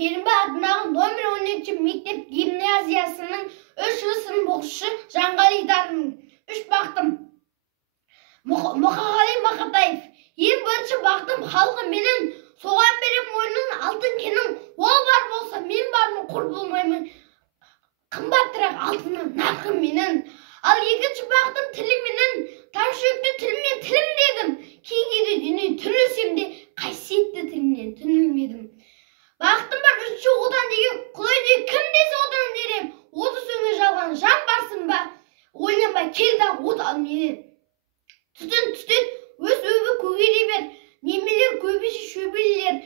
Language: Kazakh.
Керімбай атындағы номер 12 мектеп гимназиясының 3 сынып оқушысы Жанғали Дарынның. 3 бақтым. Мұқағали Мақатаев. Ең бірінші бақтым халқы менің, соған берем мойнын алтын кенің. Ол бар болса, мен бармын, құр болмаймын. Қымбаттырақ алтыннан нарқым менің. Ал екінші бақтым тілі менің. Тамшөкті тіліме тілім дедім. Кейгеді дүние түрлесем де, қасиетті тілімнен түңілмедім. Бақтым бар үшінші отан деген Құдайды кім десе отан дерем. Оты сөне жалған жан барсың ба? Ойланбай келді отан менен. Түтін түтет өз өбі көгере бер. Немелер көбесі шөбелер.